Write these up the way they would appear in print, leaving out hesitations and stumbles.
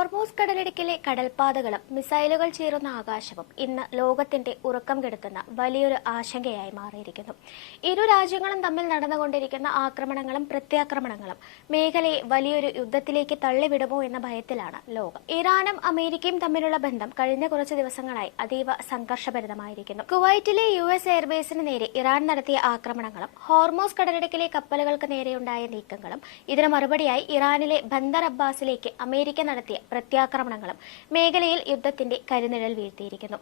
Hormuz കടലിടുക്കിലെ കടൽപ്പാതകളും മിസൈലുകൾ ചീറുന്ന ആകാശവും ഇന്ന് ലോകത്തിന്റെ ഉറക്കം കെടുത്തുന്ന വലിയൊരു ആശങ്കയായി മാറിയിരിക്കുന്നു. ഇരു രാജ്യങ്ങളും തമ്മിൽ നടന്നുകൊണ്ടിരിക്കുന്ന ആക്രമണങ്ങളും പ്രത്യാക്രമണങ്ങളും മേഖലയെ വലിയൊരു യുദ്ധത്തിലേക്ക് തള്ളിവിടുമോ എന്ന ഭയത്തിലാണ് ലോകം. ഇറാനും അമേരിക്കയും തമ്മിലുള്ള ബന്ധം കഴിഞ്ഞ കുറച്ച് ദിവസങ്ങളായി അതീവ സംഘർഷഭരിതമായിരിക്കുന്നു. കുവൈറ്റിലെ US എയർബേസിന് നേരെ ഇറാൻ നടത്തിയ ആക്രമണങ്ങളും ഹോർമൂസ് കടലിടുക്കിലെ കപ്പലുകൾക്ക് നേരെയുണ്ടായ നീക്കങ്ങളും ഇതിന് മറുപടിയായി ഇറാനിലെ ബന്ദർ അബ്ബാസിലേക്ക് അമേരിക്ക നടത്തിയ പ്രത്യാക്രമണങ്ങളും മേഖലയിൽ യുദ്ധത്തിന്റെ കരിനിഴൽ വീഴ്ത്തിയിരിക്കുന്നു.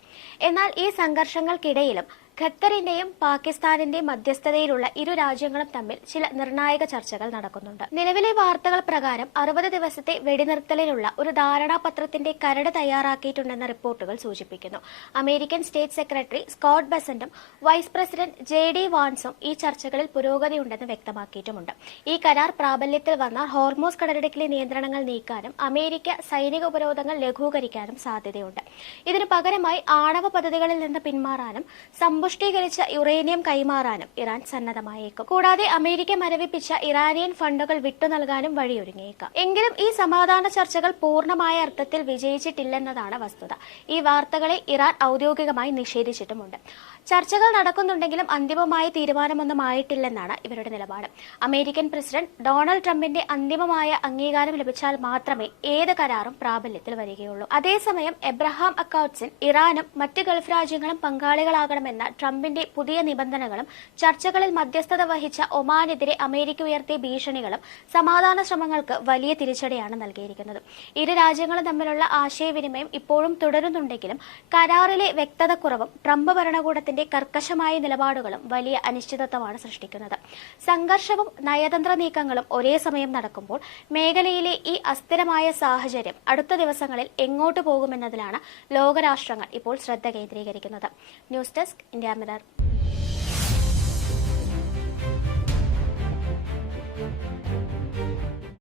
എന്നാൽ ഈ സംഘർഷങ്ങൾക്കിടയിലും ഖത്തറിന്റെയും പാകിസ്ഥാനിന്റെയും മധ്യസ്ഥതയിലുള്ള ഇരു രാജ്യങ്ങളും തമ്മിൽ ചില നിർണായക ചർച്ചകൾ നടക്കുന്നുണ്ട്. നിലവിലെ വാർത്തകൾ പ്രകാരം 60 ദിവസത്തെ വെടിനിർത്തലിനുള്ള ഒരു ധാരണാപത്രത്തിന്റെ കരട് തയ്യാറാക്കിയിട്ടുണ്ടെന്ന റിപ്പോർട്ടുകൾ സൂചിപ്പിക്കുന്നു. അമേരിക്കൻ സ്റ്റേറ്റ് സെക്രട്ടറി സ്കോട്ട് ബെസന്റും വൈസ് പ്രസിഡന്റ് JD വാൻസും ഈ ചർച്ചകളിൽ പുരോഗതിയുണ്ടെന്ന് വ്യക്തമാക്കിയിട്ടുമുണ്ട്. ഈ കരാർ പ്രാബല്യത്തിൽ വന്നാൽ ഹോർമൂസ് കടലിടുക്കിലെ നിയന്ത്രണങ്ങൾ നീക്കാനും അമേരിക്ക സൈനിക ഉപരോധങ്ങൾ ലഘൂകരിക്കാനും സാധ്യതയുണ്ട്. ഇതിനു പകരമായി ആണവ പദ്ധതികളിൽ നിന്ന് പിന്മാറാനും സമ്പുഷ്ടീകരിച്ച യുറേനിയം കൈമാറാനും ഇറാൻ സന്നദ്ധമായേക്കും. കൂടാതെ അമേരിക്ക മരവിപ്പിച്ച ഇറാനിയൻ ഫണ്ടുകൾ വിട്ടുനൽകാനും വഴിയൊരുങ്ങിയേക്കാം. എങ്കിലും ഈ സമാധാന ചർച്ചകൾ പൂർണ്ണമായ അർത്ഥത്തിൽ വിജയിച്ചിട്ടില്ലെന്നതാണ് വസ്തുത. ഈ വാർത്തകളെ ഇറാൻ ഔദ്യോഗികമായി നിഷേധിച്ചിട്ടുമുണ്ട്. ചർച്ചകൾ നടക്കുന്നുണ്ടെങ്കിലും അന്തിമമായ തീരുമാനമൊന്നും ആയിട്ടില്ലെന്നാണ് ഇവരുടെ നിലപാട്. അമേരിക്കൻ പ്രസിഡന്റ് ഡൊണാൾഡ് ട്രംപിന്റെ അന്തിമമായ അംഗീകാരം ലഭിച്ചാൽ മാത്രമേ ഏത് കരാറും പ്രാബല്യത്തിൽ വരികയുള്ളൂ. അതേസമയം എബ്രഹാം അക്കോർഡ്സിൽ ഇറാനും മറ്റ് ഗൾഫ് രാജ്യങ്ങളും പങ്കാളികളാകണമെന്ന ട്രംപിന്റെ പുതിയ നിബന്ധനകളും ചർച്ചകളിൽ മധ്യസ്ഥത വഹിച്ച ഒമാനെതിരെ അമേരിക്ക ഉയർത്തിയ ഭീഷണികളും സമാധാന ശ്രമങ്ങൾക്ക് വലിയ തിരിച്ചടിയാണ് നൽകിയിരിക്കുന്നത്. ഇരു രാജ്യങ്ങളും തമ്മിലുള്ള ആശയവിനിമയം ഇപ്പോഴും തുടരുന്നുണ്ടെങ്കിലും കരാറിലെ വ്യക്തതക്കുറവും ട്രംപ് ഭരണകൂടത്തിന്റെ കർക്കശമായ നിലപാടുകളും വലിയ അനിശ്ചിതത്വമാണ് സൃഷ്ടിക്കുന്നത്. സംഘർഷവും നയതന്ത്ര നീക്കങ്ങളും ഒരേ സമയം നടക്കുമ്പോൾ മേഖലയിലെ ഈ അസ്ഥിരമായ സാഹചര്യം അടുത്ത ദിവസങ്ങളിൽ എങ്ങോട്ട് പോകുമെന്നതിലാണ് ലോകരാഷ്ട്രങ്ങൾ ഇപ്പോൾ ശ്രദ്ധ കേന്ദ്രീകരിക്കുന്നത്. News desk India mirror.